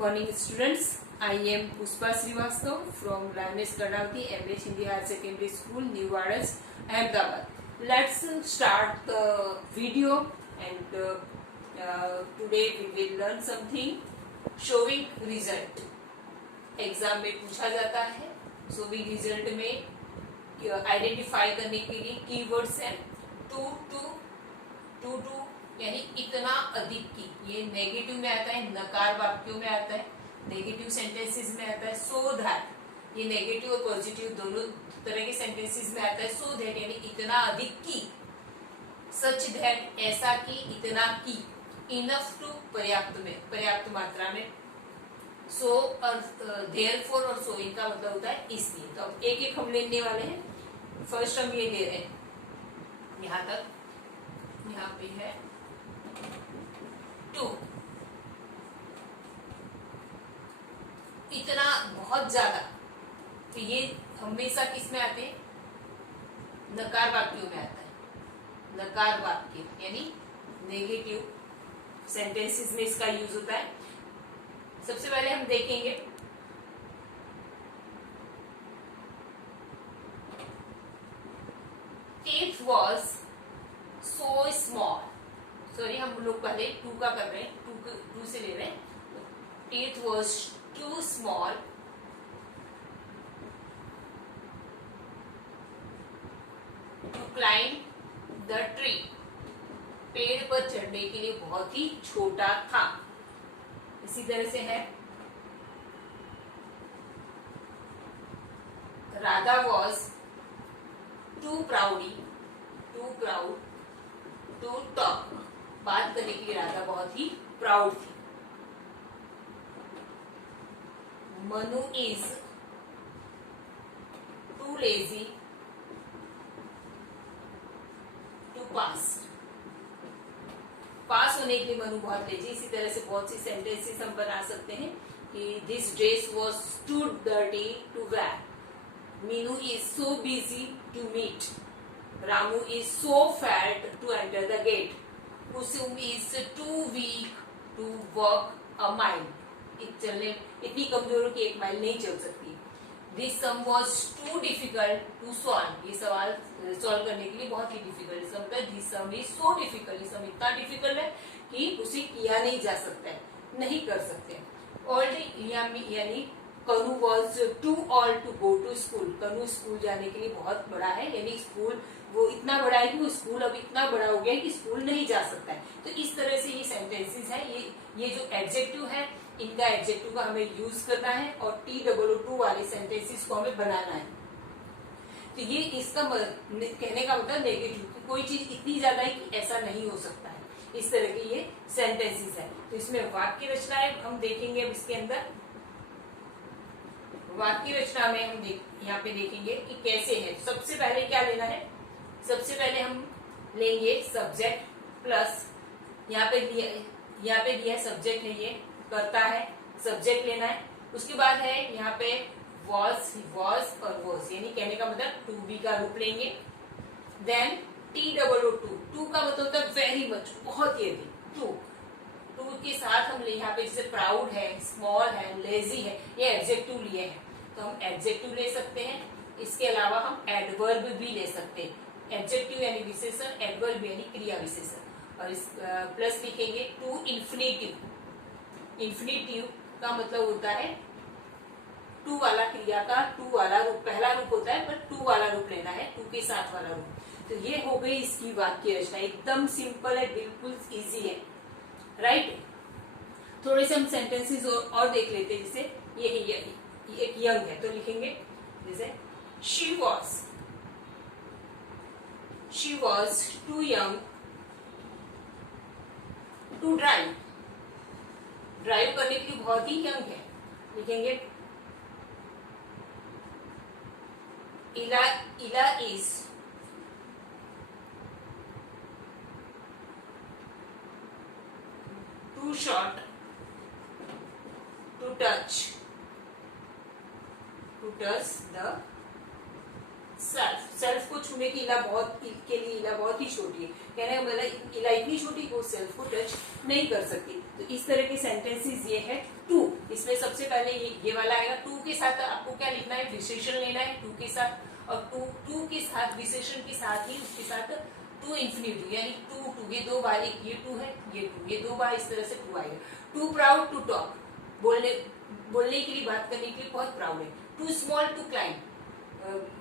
morning students. I am Puspa Srivastav from Lioness Karnavati MH Hindi Higher Secondary School, New Warders, Ahmedabad. Let's start the video and today we will learn something showing result. Exam में पूछा जाता है showing result में identify करने के लिए keywords हैं to यानी इतना अधिक की, ये नेगेटिव में आता है, नकार वाक्यों में आता है, नेगेटिव सेंटेंसेस में आता है, सो दैट ये नेगेटिव और पॉजिटिव दोनों तरह के सेंटेंसेस में आता है, सो दैट यानी इतना अधिक की, सच दैट ऐसा की, इतना की, इनफ टू पर्याप्त में, पर्याप्त मात्रा में, सो और देयरफॉर और सो इनका मतलब होता है इसलिए। तो अब एक एक हम लेने वाले हैं। फर्स्ट हम ये ले रहे हैं यहाँ तक, यहाँ पे है टू, इतना बहुत ज्यादा, तो ये हमेशा किस में आते हैं? नकार वाक्यों में आता है। नकार वाक्य यानी नेगेटिव सेंटेंसेस में इसका यूज होता है। सबसे पहले हम देखेंगे it was so small. Sorry, हम लोग पहले टू का कर रहे हैं, टू से ले रहे हैं। It was too small to climb the tree. पेड़ पर चढ़ने के लिए बहुत ही छोटा था। इसी तरह से है Radha was too proud to talk. बात करने के लिए राधा बहुत ही प्राउड थी। Manu is too lazy to pass. Pass होने के लिए मनु बहुत लेजी। इसी तरह से बहुत सी सेंटेंसेस हम बना सकते हैं कि this dress was too dirty to wear. Meenu is so busy to meet. Ramu is so fat to enter the gate. Kusum is too weak to walk a mile. चलने इतनी कमजोर हो कि 1 माइल नहीं चल सकती। This sum was too difficult to solve. ये सवाल सॉल्व करने के लिए बहुत ही डिफिकल्ट सम था। This some is so difficult. ये सम इतना डिफिकल्ट है कि उसे किया नहीं जा सकता है, नहीं कर सकते। ओल्ड यानी Kanu was too old to go to school. Kanu school जाने के लिए बहुत बड़ा है, यानी स्कूल वो इतना बड़ा है कि वो स्कूल अब इतना बड़ा हो गया है कि स्कूल नहीं जा सकता है। तो इस तरह से ये सेंटेंसेस है। ये जो एडजेक्टिव है, इनका एडजेक्टिव का हमें यूज करना है और TOO वाले सेंटेंसेस को हमें बनाना है। तो ये इसका कहने का मतलब नेगेटिव, कोई चीज इतनी ज्यादा है कि ऐसा नहीं हो सकता है। इस तरह के ये सेंटेंसेस है। तो इसमें वाक्य रचनाएं हम देखेंगे। अब इसके अंदर वाक्य रचना में हम यहाँ पे देखेंगे कि कैसे है। सबसे पहले क्या लेना है? सबसे पहले हम लेंगे सब्जेक्ट प्लस, यहाँ पे दिया सब्जेक्ट है, ये करता है, सब्जेक्ट लेना है। उसके बाद है यहाँ पे वॉज और वॉज, यानी कहने का मतलब टू बी का रूप लेंगे। देन TOO, टू का मतलब होता है वेरी मच, बहुत ही अधिक। टू के साथ हम यहाँ पे जैसे प्राउड है, स्मॉल है, लेजी है, ये एडजेक्टिव लिए हैं, तो हम एडजेक्टिव ले सकते हैं। इसके अलावा हम एडवर्ब भी ले सकते हैं। एडजेक्टिव यानी विशेषण, एडवर्ब यानी क्रिया विशेषण। और इस प्लस लिखेंगे टू इन्फिनेटिव। इन्फिनेटिव का मतलब होता है टू वाला क्रिया का टू वाला रूप, पहला रूप होता है पर टू वाला रूप लेना है, टू के साथ वाला रूप। तो ये हो गई इसकी वाक्य रचना। एकदम सिंपल है, बिल्कुल इजी है, राइट। थोड़े से हम सेंटेंसेस और देख लेते हैं। जैसे ये एक यंग है, तो लिखेंगे जैसे she was too young to drive. Drive करने के लिए बहुत ही यंग है, लिखेंगे Ila is too short to touch the shelf को छूने की इला बहुत ही छोटी है। कहने का मतलब इला इतनी छोटी कि वो सेल्फ को टच नहीं कर सकती। तो इस तरह के सेंटेंसेस ये है टू। इसमें सबसे पहले ये वाला आएगा। टू के साथ आपको क्या लिखना है, विशेषण लेना है टू के साथ, और टू के साथ विशेषण के साथ ही उसके साथ टू इंफिनिटी, यानी टू ये दो बार, एक ये टू है, ये दो बार, इस तरह से टू आएगा। टू प्राउड टू टॉक, बोलने के लिए, बात करने के लिए बहुत प्राउड है। टू स्मॉल टू क्लाइंब,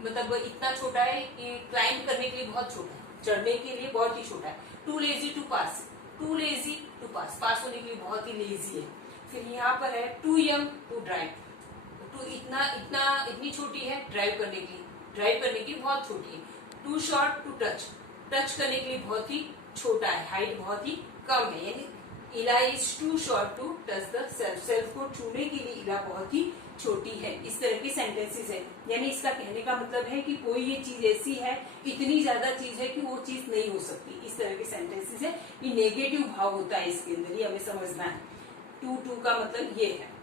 मतलब इतना छोटा है कि क्लाइंब करने के लिए बहुत छोटा है, चढ़ने के लिए बहुत ही छोटा है। Too lazy to pass, too lazy to pass, pass होने के लिए बहुत ही लेजी है। फिर यहाँ पर है too young to drive, too इतनी छोटी है ड्राइव करने के लिए बहुत छोटी है। Too short to touch, touch करने के लिए बहुत ही छोटा है, हाइट बहुत ही कम है, यानी Ila is too short to touch the shelf, shelf को छूने के लिए इला बहुत ही छोटी है। इस तरह की सेंटेंसेस है, यानी इसका कहने का मतलब है कि कोई ये चीज ऐसी है, इतनी ज्यादा चीज है कि वो चीज नहीं हो सकती। इस तरह के सेंटेंसेस है, ये नेगेटिव भाव होता है इसके अंदर, ये हमें समझना है। टू का मतलब ये है।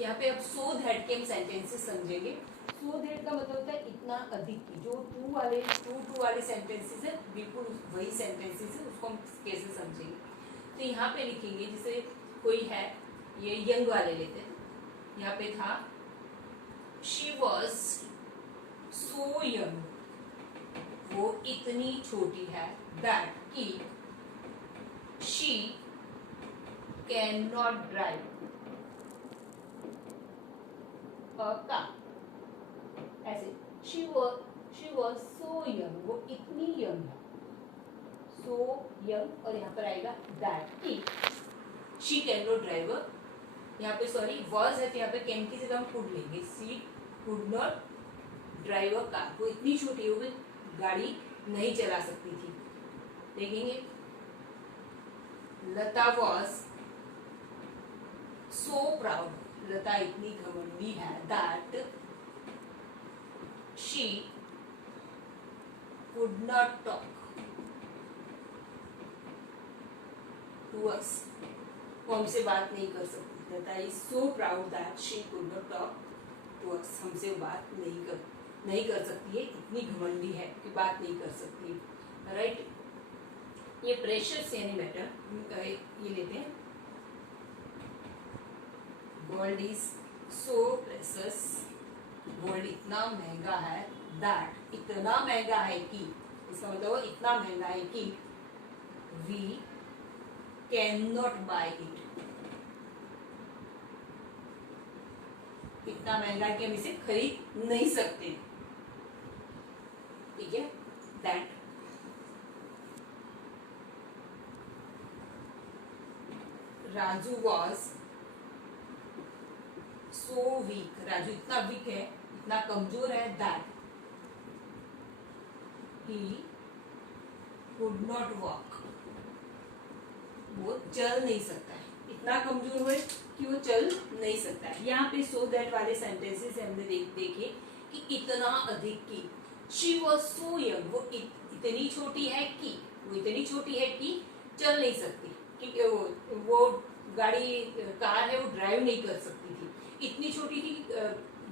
यहाँ पे अब सो दैट के हम सेंटेंसेस समझेंगे। सो दैट का मतलब होता है इतना अधिक की, जो टू वाले सेंटेंसेस है, बिल्कुल वही सेंटेंसेस है, उसको हम कैसे समझेंगे। तो यहाँ पे लिखेंगे, जैसे कोई है, ये यंग वाले लेते हैं, यहाँ पे था शी वॉज सो यंग, वो इतनी छोटी है, दैट की she can not drive a car, ऐसे शी वॉज सो यंग, वो इतनी यंग है, सो यंग, और यहाँ पर आएगा दैट की शी कैन नॉट ड्राइव, यहाँ पे सॉरी वॉज है तो यहाँ पे कैन की जगह हम कुड लेंगे, she could not drive a car, वो इतनी छोटी है, वो गाड़ी नहीं चला सकती थी। देखेंगे लता वॉज सो प्राउड, लता इतनी घमंडी है, that she could not talk to us, वो हमसे बात नहीं कर सकती। Lata is so proud that she could not talk to us, हमसे बात नहीं कर सकती है, इतनी घमंडी है कि बात नहीं कर सकती है। राइट, ये प्रेशियस यानी मेटल, ये लेते हैं, gold is so precious, gold इतना महंगा है, दैट इतना महंगा है कि, इसका मतलब वो इतना महंगा है कि we can not buy it, इतना महंगा है कि हम इसे खरीद नहीं सकते। ठीक है, that Raju was so weak, Raju इतना वीक है, इतना कमजोर है, that he could not walk, वो चल नहीं सकता है, इतना कमजोर हुए कि वो चल नहीं सकता है। यहाँ पे सो दैट वाले सेंटेंसेस हमने देखे कि इतना अधिक की, शी वॉज सो यंग, वो इतनी छोटी है कि, वो इतनी छोटी है कि चल नहीं सकती, क्योंकि वो गाड़ी कार है, वो ड्राइव नहीं कर सकती थी, इतनी छोटी थी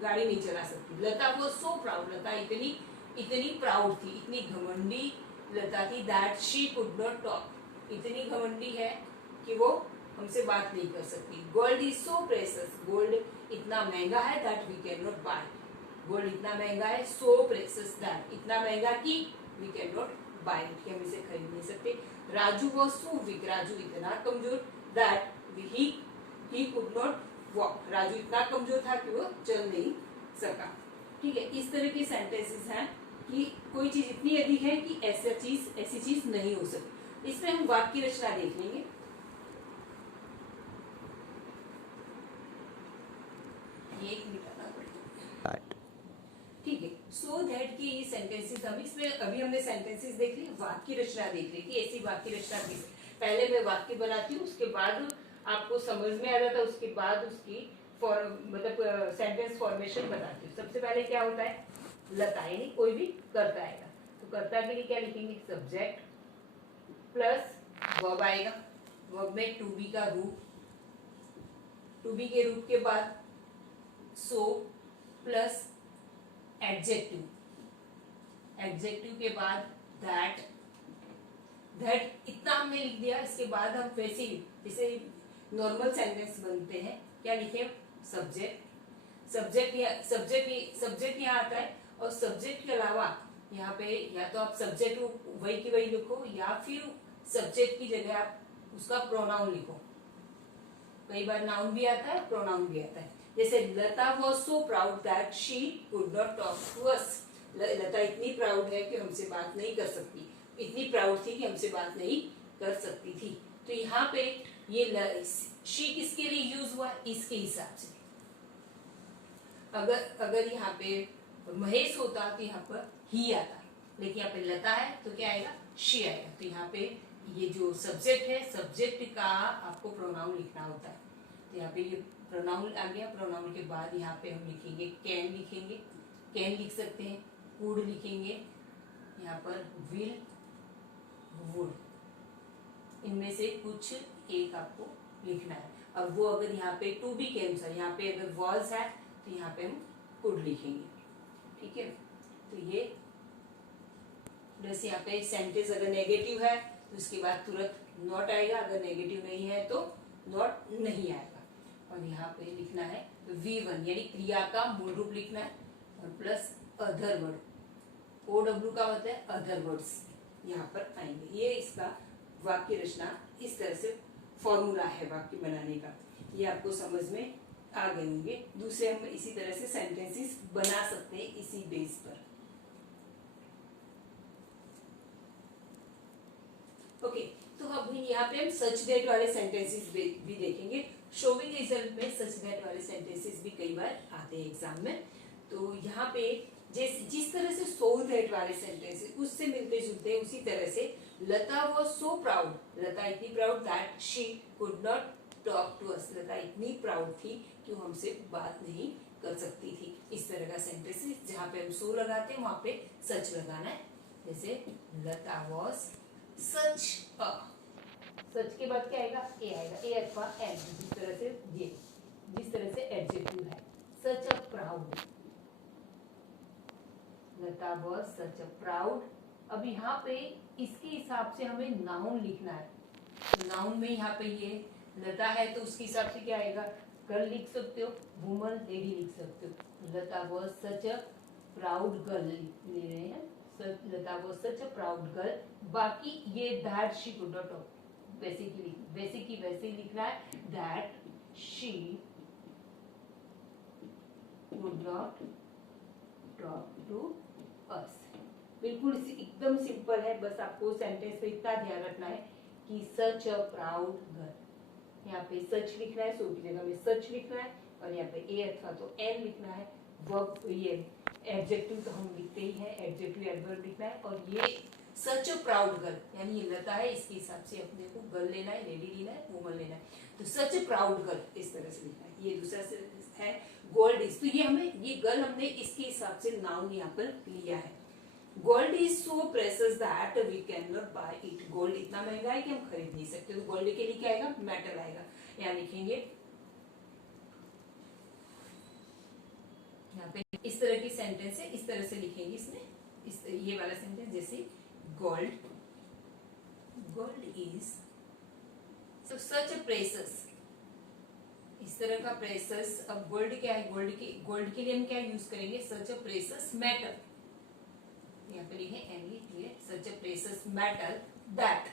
गाड़ी नहीं चला सकती। लता वो सो प्राउड, लता इतनी प्राउड थी, इतनी घमंडी लता थी, that she could not talk, इतनी घमंडी है कि वो हमसे बात नहीं कर सकती। Gold is so precious, gold इतना महंगा है, that we can not buy, gold इतना महंगा है, सो प्रेशियस दैट इतना महंगा कि we can not buy it, कि हम इसे खरीद नहीं सकते। Raju was so weak, Raju इतना कमजोर, that he could not walk, Raju इतना कमजोर था कि वो चल नहीं सका। ठीक है, इस तरह के सेंटेंसेस हैं कि कोई चीज इतनी अधिक है कि ऐसी चीज नहीं हो सकती। इसमें हम वाक्य रचना देख लेंगे। ये एक मिनट आना पड़ेगा। ठीक है, सो दैट की ये सेंटेंसेस हम इसमें अभी हमने सेंटेंसेस देख ली, वाक्य रचना देख ली कि ऐसी वाक्य रचना की। पहले मैं वाक्य बनाती हूँ, उसके बाद आपको समझ में आ जाता है, उसके बाद उसकी मतलब सेंटेंस फॉर्मेशन बताती हूँ। सबसे पहले क्या होता है, लता यानी कोई भी कर्ता आएगा, तो कर्ता के लिए क्या लिखेंगे, सब्जेक्ट प्लस वर्ब आएगा, वर्ब में टू बी का रूप, टू बी के रूप के बाद सो प्लस एडजेक्टिव, एडजेक्टिव के बाद दैट, दैट इतना हमने लिख दिया। इसके बाद हम वैसे ही जैसे नॉर्मल सेंटेंस बनते हैं, क्या लिखे, सब्जेक्ट, सब्जेक्ट यहाँ आता है, और सब्जेक्ट के अलावा यहाँ पे या तो आप सब्जेक्ट वही की वही लिखो, या फिर सब्जेक्ट की जगह आप उसका प्रोनाउन लिखो। कई बार नाउन भी आता है, प्रोनाउन भी आता है। जैसे Lata was so proud that she could not talk to us. Lata इतनी प्राउड है कि हमसे बात नहीं कर सकती, इतनी प्राउड थी कि हमसे बात नहीं कर सकती थी। तो यहाँ पे ये शी किसके लिए यूज हुआ, इसके हिसाब से। अगर यहाँ पे महेश होता तो यहाँ पर ही आता, लेकिन यहाँ पे लता है तो क्या आएगा, शी आएगा। तो यहाँ पे ये जो सब्जेक्ट है, सब्जेक्ट का आपको प्रोनाउन लिखना होता है। तो यहाँ पे ये प्रोनाउन आ गया। प्रोनाउन के बाद यहाँ पे हम लिखेंगे कैन, लिखेंगे कैन लिख सकते हैं, वुड लिखेंगे, यहाँ पर विल, वुड, इनमें से कुछ एक आपको लिखना है। अब वो अगर यहाँ पे टू बी के अनुसार, यहाँ पे अगर वॉज है तो यहाँ पे हम कुड लिखेंगे, ठीक है। तो ये जैसे यहाँ पे सेंटेंस अगर नेगेटिव है तो उसके बाद तुरंत नॉट आएगा, अगर नेगेटिव नहीं है तो नॉट नहीं आएगा। और यहाँ पे लिखना है V1 यानी क्रिया का मूल रूप लिखना है, और प्लस अदर वर्ड, OW का होता है अदर वर्ड्स, यहाँ पर आएंगे। ये इसका वाक्य रचना, इस तरह से फॉर्मूला है वाक्य बनाने का। ये आपको समझ में आ गए होंगे। दूसरे हम इसी तरह से सेंटेंसेस बना सकते हैं इसी बेस पर। ओके, तो अब यहाँ पे हम सच दैट वाले सेंटेंसेस भी देखेंगे। शोविंग रिजल्ट में सच दैट वाले सेंटेंसेस भी कई बार आते हैं एग्जाम में। तो यहाँ पे जिस तरह से सो दैट वाले सेंटेंसेस उससे मिलते जुलते हैं, उसी तरह से लता वॉज सो प्राउड, लता इतनी proud that she could not talk to us, Lata इतनी प्राउड थी कि वो हमसे बात नहीं कर सकती थी। इस तरह का सेंटेंस जहाँ पे हम सो लगाते हैं वहां पे सच लगाना है। जैसे लता वॉज सच अ, सच के बाद क्या आएगा, ए आएगा, ए अथवा एन, जिस तरह से एडजेक्टिव है। Such a proud, Lata was such a proud. अब यहाँ पे इसके हिसाब से हमें नाउन लिखना है। तो नाउन में यहाँ पे ये लता है तो उसके हिसाब से क्या आएगा, गर्ल लिख सकते हो, वुमन, लेडी लिख सकते हो। Lata was such a proud girl ले रहे हैं, Lata was such a proud girl. बाकी ये that she could not talk, वैसे ही लिखना है, that she could not talk to us. बिल्कुल एकदम सिंपल है, बस आपको सेंटेंस पे इतना ध्यान रखना है कि सच अ प्राउड गर्ल, यहाँ पे सच लिखना है, सो की जगह में सच लिखना है, और यहाँ पे ए अथवा तो एन लिखना है। वर्ब, ये एडजेक्टिव तो हम लिखते ही हैं, एडजेक्टिव एडवर्ब लिखना है। और ये सच अ प्राउड गर्ल यानी ये लता है, इसके हिसाब से अपने को गर्ल लेना है, लेडी लेना है, वुमन लेना है। तो सच अ प्राउड गर्ल इस तरह से लिखना है। ये दूसरा से है गोल्ड इज, तो ये हमें, ये गर्ल हमने इसके हिसाब से नाउन यहाँ पर लिया है। Gold is so precious that we can not buy it, gold इतना महंगा है कि हम खरीद नहीं सकते। तो गोल्ड के लिए क्या आएगा, मेटल आएगा। यहाँ लिखेंगे, यहाँ पे इस तरह की सेंटेंस है, इस तरह से लिखेंगे इसमें, ये वाला सेंटेंस जैसे gold is such a precious, इस तरह का प्रेशियस। अब गोल्ड क्या है, गोल्ड के लिए हम क्या यूज करेंगे, सच अ प्रेशियस मेटल, यहाँ पे लिखे an, such a precious metal that,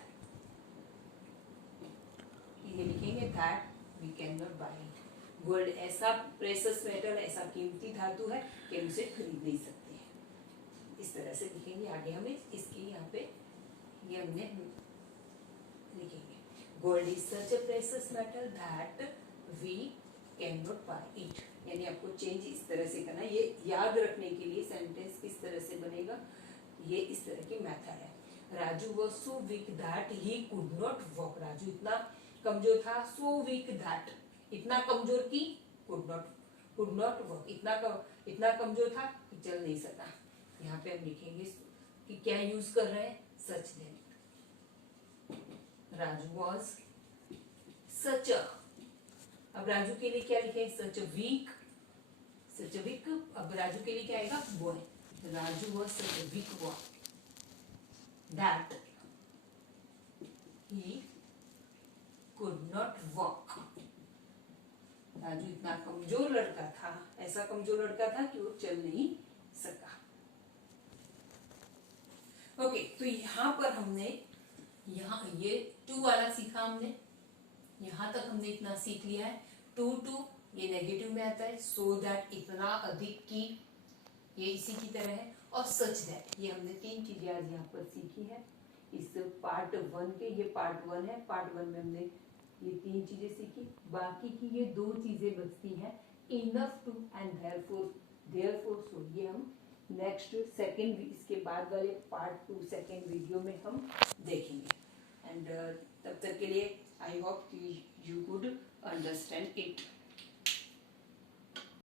ये लिखेंगे that we can not buy it. Gold ऐसा प्रेशियस मेटल, ऐसा कीमती धातु है कि हम उसे खरीद नहीं सकते हैं। इस तरह से लिखेंगे। आगे हमें इसकी यहाँ पे ये हमने लिखेंगे, gold is such a precious metal that we can not buy it. यानी आपको चेंज इस तरह से करना है। ये याद रखने के लिए सेंटेंस किस तरह से बनेगा, ये इस तरह की मेथड है। Raju was so week that he could not walk, Raju इतना कमजोर था, सो वीक दैट इतना कमजोर की, कुड नॉट वॉक इतना कमजोर था कि चल नहीं सका। यहाँ पे हम लिखेंगे कि क्या यूज कर रहे हैं, such that Raju was such a, अब राजू के लिए क्या लिखे, सच अ वीक, अब राजू के लिए क्या आएगा, boy, Raju was such a weak boy that he could not walk. Raju इतना कमजोर लड़का था, ऐसा कमजोर लड़का था कि वो चल नहीं सका. ओके, तो यहाँ पर हमने यहाँ ये टू वाला सीखा हमने. यहाँ तक हमने इतना सीख लिया है. टू ये नेगेटिव में आता है, सो दैट इतना अधिक की, ये इसी की तरह है. और सच दैट, ये हमने 3 चीजें आज यहाँ पर सीखी है इस पार्ट 1 के. ये पार्ट 1 है. पार्ट 1 में हमने ये 3 चीजें सीखी. बाकी की ये 2 चीजें बचती हैं, इनफ टू एंड देयरफॉर सो. ये हम नेक्स्ट सेकेंड, इसके बाद वाले पार्ट 2 सेकेंड वीडियो में हम देखेंगे. एंड तब तक के लिए I hope you could understand it.